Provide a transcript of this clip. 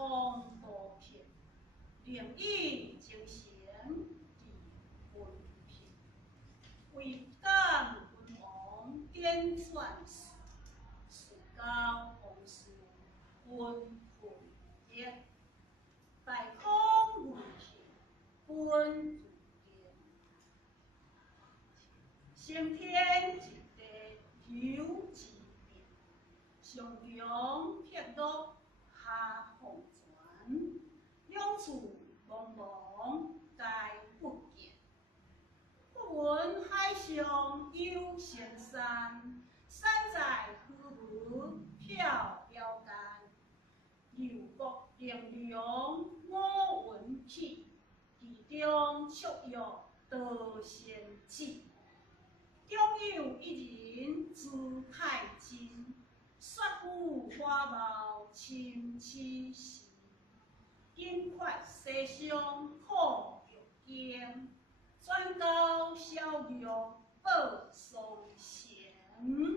风波片，灵异精神地分片，为党君王点算时，事高皇室分分业，大空为天本自见，先天一地有之变，上中撇落下风传，两处茫茫皆不见。不闻海上有仙山，山在浮浮飘飘间。六国玲珑我闻起，其中出有道仙子。中有一人姿态真，雪舞花帽深似时。金块世上可玉见，转交小玉报双成。